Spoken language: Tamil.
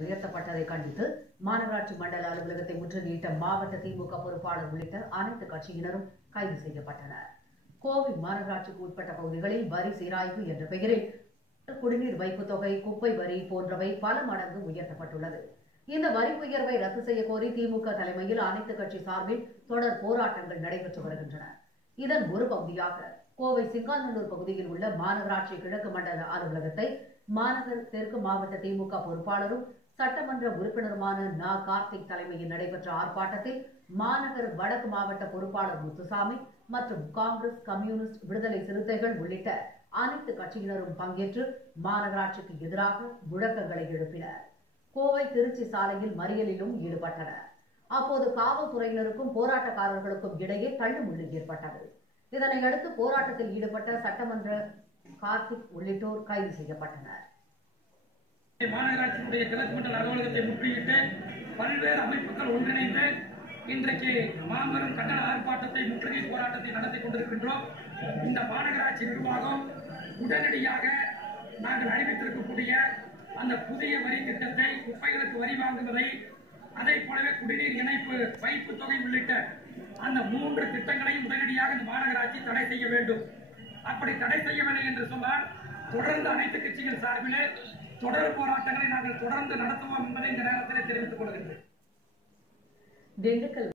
உயர்த்தப்பட்டதை கண்டித்து மாநகராட்சி மண்டல அலுவலகத்தை முற்றுகையிட்ட மாவட்ட திமுக பொறுப்பாளர் உள்ளிட்ட அனைத்து கட்சியினரும் கைது செய்யப்பட்டனர். கோவை மாநகராட்சிக்கு உட்பட்ட பகுதிகளில் வரி சீராய்வு என்ற பெயரில் குடிநீர் வைப்பு தொகை, குப்பை வரி போன்றவை பல மடங்கு உயர்த்தப்பட்டுள்ளது. இந்த வரி உயர்வை ரத்து செய்ய கோரி திமுக தலைமையில் அனைத்து கட்சி சார்பில் தொடர் போராட்டங்கள் நடைபெற்று வருகின்றன. இதன் ஒரு பகுதியாக கோவை சிங்காநல்லூர் பகுதியில் உள்ள மாநகராட்சி கிழக்கு மண்டல அலுவலகத்தை மாநகர் தெற்கு மாவட்ட திமுக பொறுப்பாளரும் சட்டமன்ற உறுப்பினருமான நா. கார்த்திக் தலைமையில் நடைபெற்ற ஆர்ப்பாட்டத்தில் மாநகர் வடக்கு மாவட்ட பொறுப்பாளர் முத்துசாமி மற்றும் காங்கிரஸ், கம்யூனிஸ்ட், விடுதலை சிறுத்தைகள் உள்ளிட்ட அனைத்து கட்சியினரும் பங்கேற்று மாநகராட்சிக்கு எதிராக முழக்கங்களை எழுப்பினர். கோவை திருச்சி சாலையில் மறியலிலும் ஈடுபட்டனர். அப்போது காவல்துறையினருக்கும் போராட்டக்காரர்களுக்கும் இடையே தள்ளுமுள்ளு ஏற்பட்டது. இதனையடுத்து போராட்டத்தில் ஈடுபட்ட சட்டமன்ற கார்த்திக் உள்ளிட்டோர் கைது செய்யப்பட்டனர். மாநகராட்சியுடைய கிழக்கு மண்டல அலுவலகத்தை முற்றுகையிட்டு பல்வேறு அமைப்புகள் ஒன்றிணைந்து இன்றைக்கு மாபெரும் கண்டன ஆர்ப்பாட்டத்தை, முற்றுகை போராட்டத்தை நடத்தி கொண்டிருக்கின்றோம். இந்த மாநகராட்சி நிர்வாகம் உடனடியாக நாங்கள் அறிவித்திருக்கக்கூடிய அந்த புதிய வரி திட்டத்தை, குப்பைகளுக்கு வரி வாங்குவதை, அதை போலவே குடிநீர் இணைப்பு, வைப்பு தொகை உள்ளிட்ட அந்த 3 திட்டங்களையும் உடனடியாக இந்த மாநகராட்சி தடை செய்ய வேண்டும். அப்படி தடை செய்யவில்லை என்று சொன்னால் தொடர்ந்து அனைத்து கட்சிகள் சார்பிலே தொடர் போராட்டங்களை நாங்கள் தொடர்ந்து நடத்துவோம் என்பதை இந்த நேரத்தில் தெரிவித்துக் கொள்கின்றேன்.